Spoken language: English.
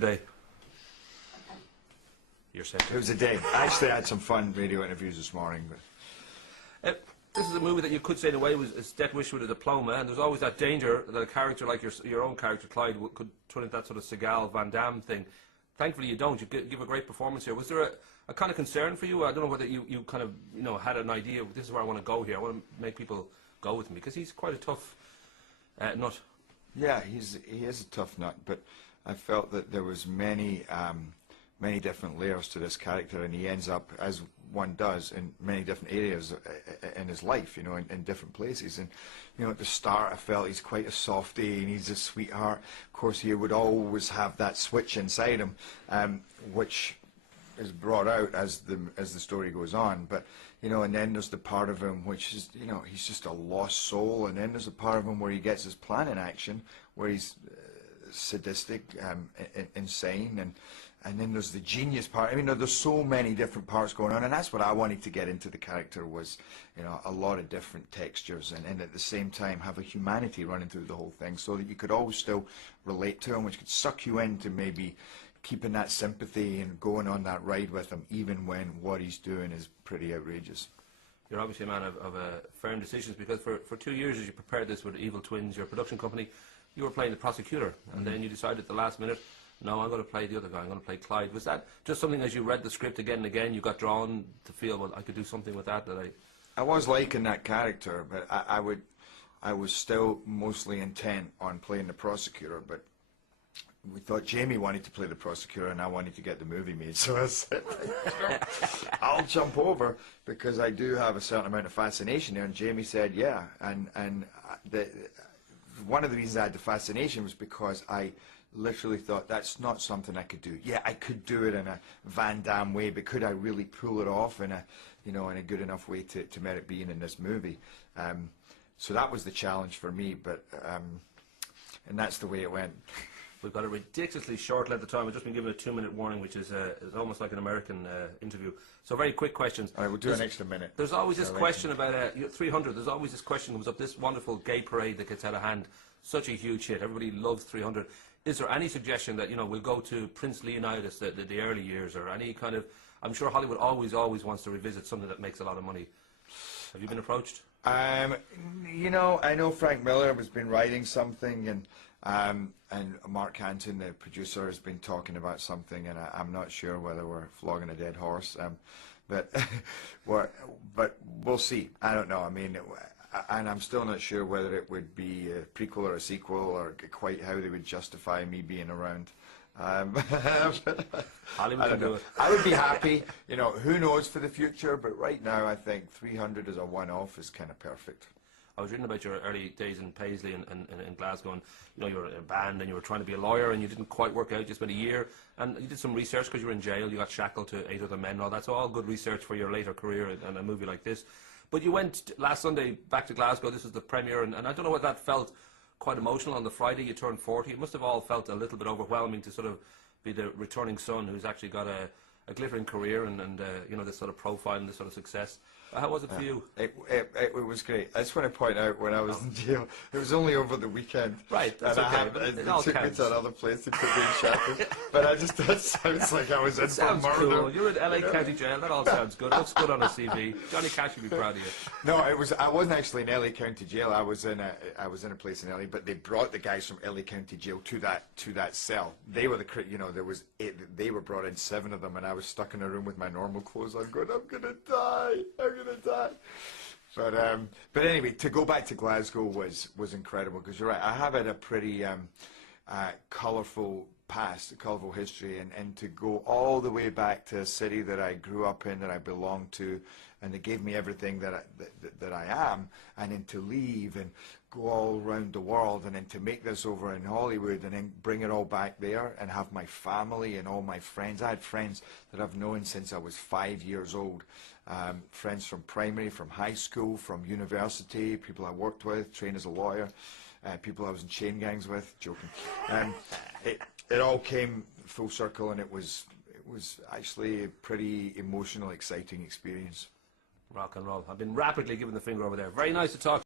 Day. You're set. It was a day. I actually had some fun radio interviews this morning. But this is a movie that you could say in a way was a death wish with a diploma, and there's always that danger that a character like your own character, Clyde, could turn into that sort of Seagal, Van Damme thing. Thankfully you don't. You give a great performance here. Was there a kind of concern for you? I don't know whether you kind of had an idea, this is where I want to go here. I want to make people go with me, because he's quite a tough nut. yeah, he is a tough nut, but I felt that there was many different layers to this character, and he ends up, as one does, in many different areas in his life, in different places. And at the start I felt he's quite a softie and he's a sweetheart. Of course, he would always have that switch inside him, which is brought out as the story goes on. But and then there's the part of him which is he's just a lost soul, and then there's a part of him where he gets his plan in action, where he's sadistic, insane, and then there's the genius part. I mean, there's so many different parts going on, and that's what I wanted to get into the character, was a lot of different textures, and at the same time have a humanity running through the whole thing, so that you could always still relate to him, which could suck you into maybe keeping that sympathy and going on that ride with him, even when what he's doing is pretty outrageous. You're obviously a man of firm decisions, because for 2 years, as you prepared this with Evil Twins, your production company, you were playing the prosecutor, and then you decided at the last minute, no, I'm going to play the other guy, I'm going to play Clyde. Was that just something, as you read the script again and again, you got drawn to feel, well, I could do something with that? I was liking that character, but I was still mostly intent on playing the prosecutor, but we thought Jamie wanted to play the prosecutor and I wanted to get the movie made, so I said, I'll jump over, because I do have a certain amount of fascination there. And Jamie said, yeah, and one of the reasons I had the fascination was because I literally thought, that's not something I could do. Yeah, I could do it in a Van Damme way, but could I really pull it off in a good enough way to merit being in this movie? So that was the challenge for me, but and that's the way it went. We've got a ridiculously short length of time. We've just been given a 2-minute warning, which is almost like an American interview. So very quick questions. All right, we'll do an extra minute. There's always this question about 300. There's always this question comes up. This wonderful gay parade that gets out of hand. Such a huge hit. Everybody loves 300. Is there any suggestion that we'll go to Prince Leonidas, the early years, or any kind of? I'm sure Hollywood always wants to revisit something that makes a lot of money. Have you been approached? I know Frank Miller has been writing something, and Mark Hanton, the producer, has been talking about something, and I'm not sure whether we're flogging a dead horse, but we'll see. I don't know. I mean, and I'm still not sure whether it would be a prequel or a sequel, or quite how they would justify me being around. Hollywood can do it. I would be happy. Who knows for the future? But right now, I think 300 as a one-off is kind of perfect. I was reading about your early days in Paisley and in Glasgow, and you were in a band and you were trying to be a lawyer, and you didn't quite work out. You spent a year, and you did some research because you were in jail. You got shackled to 8 other men and all that. So all good research for your later career and a movie like this. But you went last Sunday back to Glasgow. This was the premiere, and I don't know what that felt. Quite emotional. On the Friday you turned 40. It must have all felt a little bit overwhelming to sort of be the returning son who's actually got a glittering career and this sort of profile and this sort of success. How was it for you? It was great. I just want to point out, when I was in jail, it was only over the weekend. Right, that's okay. They took me to another place to put me in shackles. But that sounds like I was in for murder. Cool. You're in LA County Jail. That all sounds good. Looks good on a CV. Johnny Cash would be proud of you. No, I wasn't actually in LA County Jail. I was in a place in LA, but they brought the guys from LA County Jail to that cell. They were there was 8. They were brought in, 7 of them, and I was stuck in a room with my normal clothes on, going, I'm gonna die. But anyway, to go back to Glasgow was incredible, because you're right, I have had a pretty colourful past, a colourful history, and to go all the way back to a city that I grew up in, that I belonged to, and they gave me everything that I am, and then to leave and go all around the world, and then to make this over in Hollywood, and then bring it all back there, and have my family and all my friends. I had friends that I've known since I was 5 years old, friends from primary, from high school, from university, people I worked with, trained as a lawyer, people I was in chain gangs with, joking. It all came full circle, and it was actually a pretty emotional, exciting experience. Rock and roll. I've been rapidly giving the finger over there. Very nice to talk.